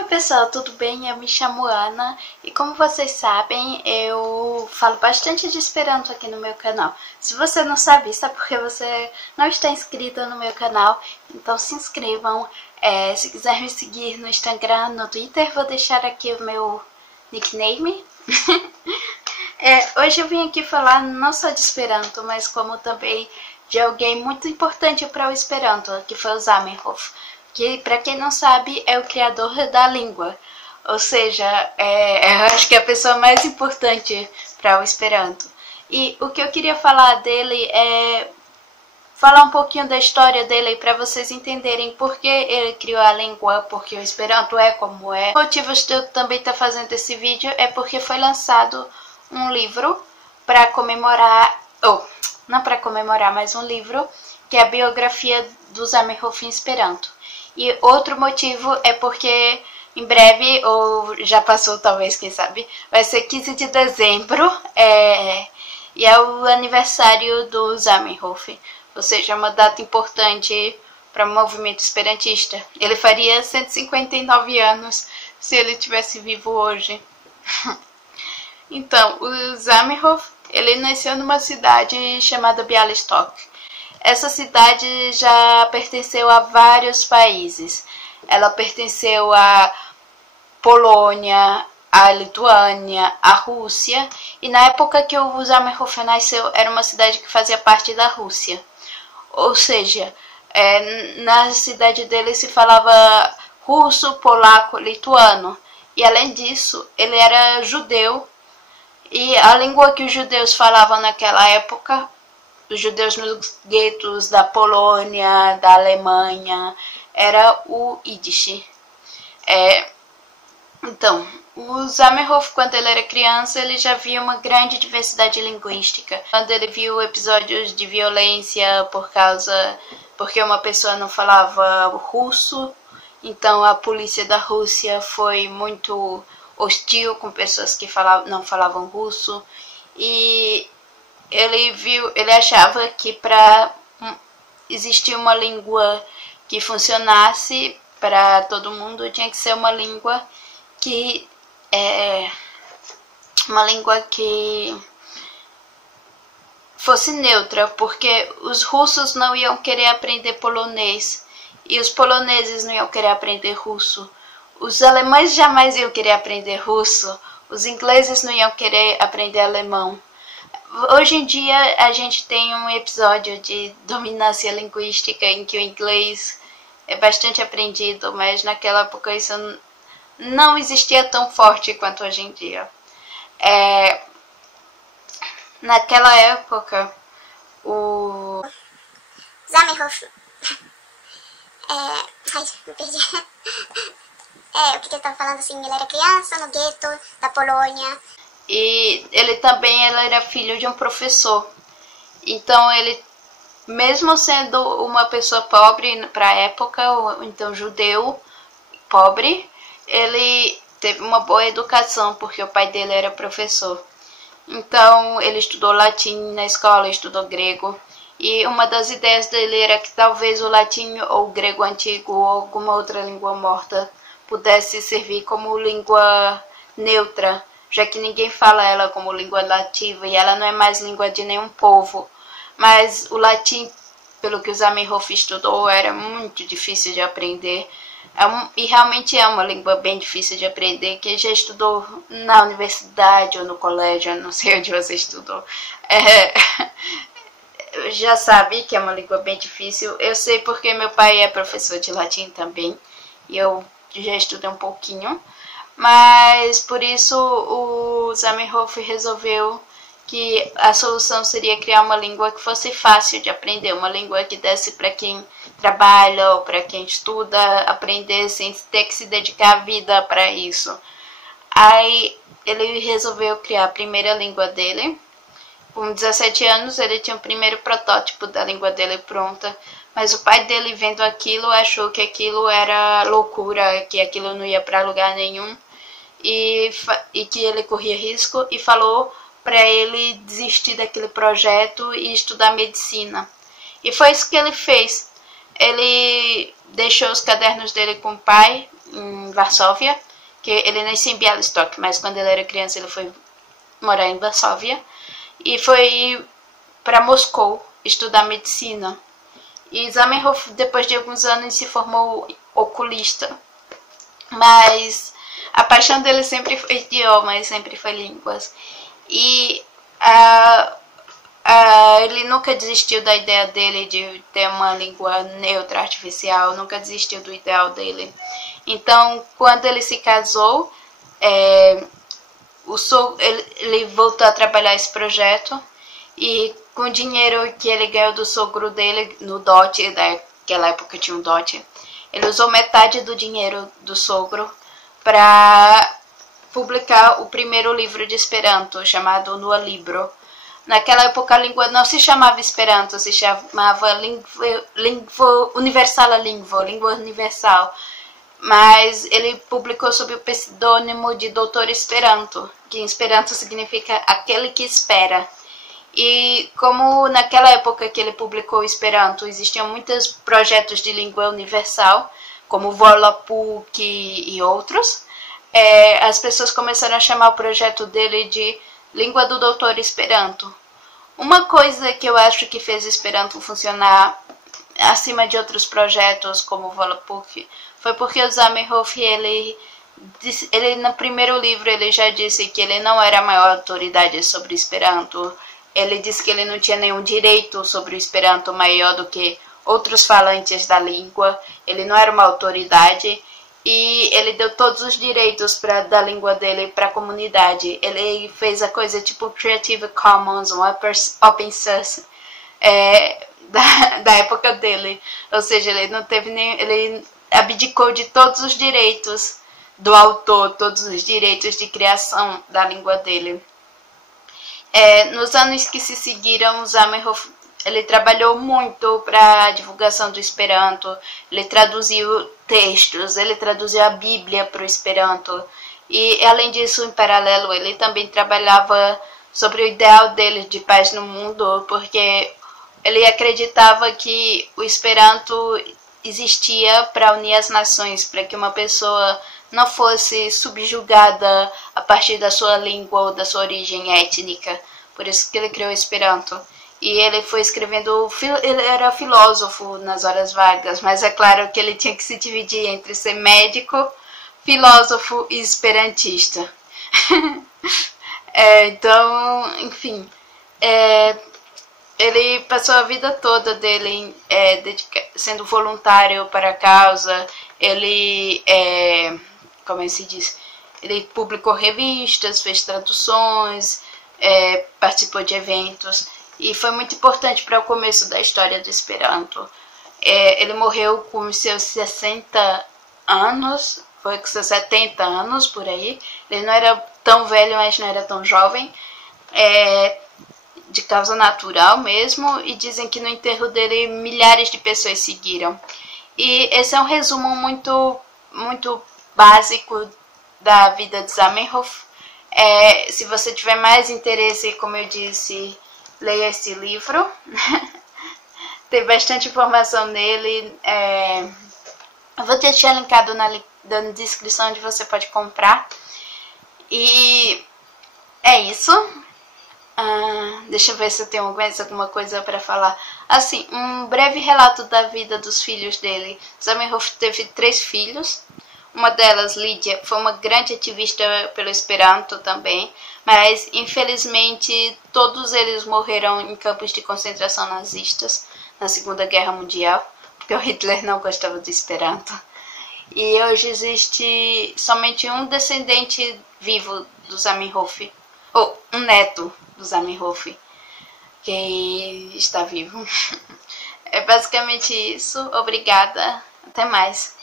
Oi pessoal, tudo bem? Eu me chamo Ana e como vocês sabem, eu falo bastante de Esperanto aqui no meu canal. Se você não sabe, isso é porque você não está inscrito no meu canal, então se inscrevam. Se quiser me seguir no Instagram, no Twitter, vou deixar aqui o meu nickname. Hoje eu vim aqui falar não só de Esperanto, mas como também de alguém muito importante para o Esperanto, que foi o Zamenhof, que, para quem não sabe, é o criador da língua. Ou seja, eu acho que é a pessoa mais importante para o Esperanto. E o que eu queria falar dele é falar um pouquinho da história dele para vocês entenderem por que ele criou a língua, porque o Esperanto é como é. O motivo de eu também estar fazendo esse vídeo é porque foi lançado um livro para comemorar, não para comemorar, mas um livro que é a biografia do Zamenhof em Esperanto. E outro motivo é porque em breve, ou já passou talvez, quem sabe, vai ser 15 de dezembro, e é o aniversário do Zamenhof, ou seja, uma data importante para o movimento esperantista. Ele faria 159 anos se ele estivesse vivo hoje. Então, o Zamenhof, ele nasceu numa cidade chamada Białystok. Essa cidade já pertenceu a vários países. Ela pertenceu à Polônia, à Lituânia, à Rússia. E na época que o Zamenhof nasceu, era uma cidade que fazia parte da Rússia. Ou seja, na cidade dele se falava russo, polaco, lituano. E além disso, ele era judeu. E a língua que os judeus falavam naquela época, os judeus nos guetos da Polônia, da Alemanha, era o Yiddish. Então, o Zamenhof, quando ele era criança, ele já via uma grande diversidade linguística. Quando ele viu episódios de violência porque uma pessoa não falava russo, então a polícia da Rússia foi muito hostil com pessoas que não falavam russo. E ele achava que para existir uma língua que funcionasse para todo mundo, tinha que ser uma língua que fosse neutra, porque os russos não iam querer aprender polonês e os poloneses não iam querer aprender russo. Os alemães jamais iam querer aprender russo, os ingleses não iam querer aprender alemão. Hoje em dia a gente tem um episódio de dominância linguística em que o inglês é bastante aprendido, mas naquela época isso não existia tão forte quanto hoje em dia. Naquela época, o Zamenhof. Ai, me perdi. O que eu estava falando assim? Ele era criança no gueto da Polônia. E ele também era filho de um professor. Então ele, mesmo sendo uma pessoa pobre para a época, ou então judeu pobre, ele teve uma boa educação porque o pai dele era professor. Então ele estudou latim na escola, estudou grego. E uma das ideias dele era que talvez o latim ou o grego antigo ou alguma outra língua morta pudesse servir como língua neutra, já que ninguém fala ela como língua nativa e ela não é mais língua de nenhum povo. Mas o latim, pelo que o Zamenhof estudou, era muito difícil de aprender. E realmente é uma língua bem difícil de aprender. Quem já estudou na universidade ou no colégio, não sei onde você estudou, já sabe que é uma língua bem difícil. Eu sei porque meu pai é professor de latim também, e eu já estudei um pouquinho. Mas por isso o Zamenhof resolveu que a solução seria criar uma língua que fosse fácil de aprender, uma língua que desse para quem trabalha ou para quem estuda aprender sem ter que se dedicar a vida para isso. Aí ele resolveu criar a primeira língua dele. Com 17 anos ele tinha o primeiro protótipo da língua dele pronta, mas o pai dele, vendo aquilo, achou que aquilo era loucura, que aquilo não ia para lugar nenhum e que ele corria risco, e falou para ele desistir daquele projeto e estudar medicina. E foi isso que ele fez. Ele deixou os cadernos dele com o pai em Varsóvia, que ele nasceu em Białystok, mas quando ele era criança ele foi morar em Varsóvia e foi para Moscou estudar medicina. E Zamenhof, depois de alguns anos, se formou oculista. Mas a paixão dele sempre foi idiomas, sempre foi línguas. E ele nunca desistiu da ideia dele de ter uma língua neutra, artificial, nunca desistiu do ideal dele. Então, quando ele se casou, ele voltou a trabalhar esse projeto e com o dinheiro que ele ganhou do sogro dele no dote, naquela época tinha um dote, ele usou metade do dinheiro do sogro para publicar o primeiro livro de Esperanto, chamado Nua Libro. Naquela época a língua não se chamava Esperanto, se chamava língua universal. Mas ele publicou sob o pseudônimo de Doutor Esperanto, que em Esperanto significa aquele que espera. E como naquela época que ele publicou Esperanto, existiam muitos projetos de língua universal, como Volapük e outros, as pessoas começaram a chamar o projeto dele de Língua do Doutor Esperanto. Uma coisa que eu acho que fez Esperanto funcionar acima de outros projetos como Volapük foi porque o Zamenhof, ele no primeiro livro ele já disse que ele não era a maior autoridade sobre Esperanto. Ele disse que ele não tinha nenhum direito sobre o Esperanto maior do que outros falantes da língua. Ele não era uma autoridade e ele deu todos os direitos da língua dele para a comunidade. Ele fez a coisa tipo Creative Commons, um open source da época dele. Ou seja, ele não teve ele abdicou de todos os direitos do autor, todos os direitos de criação da língua dele. Nos anos que se seguiram, Zamenhof ele trabalhou muito para a divulgação do Esperanto. Ele traduziu textos, ele traduziu a Bíblia para o Esperanto. E, além disso, em paralelo, ele também trabalhava sobre o ideal dele de paz no mundo, porque ele acreditava que o Esperanto existia para unir as nações, para que uma pessoa não fosse subjugada a partir da sua língua ou da sua origem étnica. Por isso que ele criou o Esperanto. E ele foi escrevendo, ele era filósofo nas horas vagas, mas é claro que ele tinha que se dividir entre ser médico, filósofo e esperantista. Então, enfim, ele passou a vida toda dele sendo voluntário para a causa. Ele, como se diz, ele publicou revistas, fez traduções, participou de eventos e foi muito importante para o começo da história do Esperanto. Ele morreu com os seus 60 anos, foi com seus 70 anos por aí. Ele não era tão velho, mas não era tão jovem, de causa natural mesmo, e dizem que no enterro dele milhares de pessoas seguiram. E esse é um resumo muito, muito básico da vida de Zamenhof. Se você tiver mais interesse, como eu disse, leia esse livro. Tem bastante informação nele. Eu vou deixar linkado na descrição onde você pode comprar. E é isso. Deixa eu ver se eu tenho mais alguma coisa para falar. Assim, um breve relato da vida dos filhos dele. Zamenhof teve 3 filhos. Uma delas, Lídia, foi uma grande ativista pelo Esperanto também, mas infelizmente todos eles morreram em campos de concentração nazistas na Segunda Guerra Mundial, porque o Hitler não gostava do Esperanto. E hoje existe somente um descendente vivo do Zamenhof, ou um neto do Zamenhof, que está vivo. É basicamente isso. Obrigada. Até mais.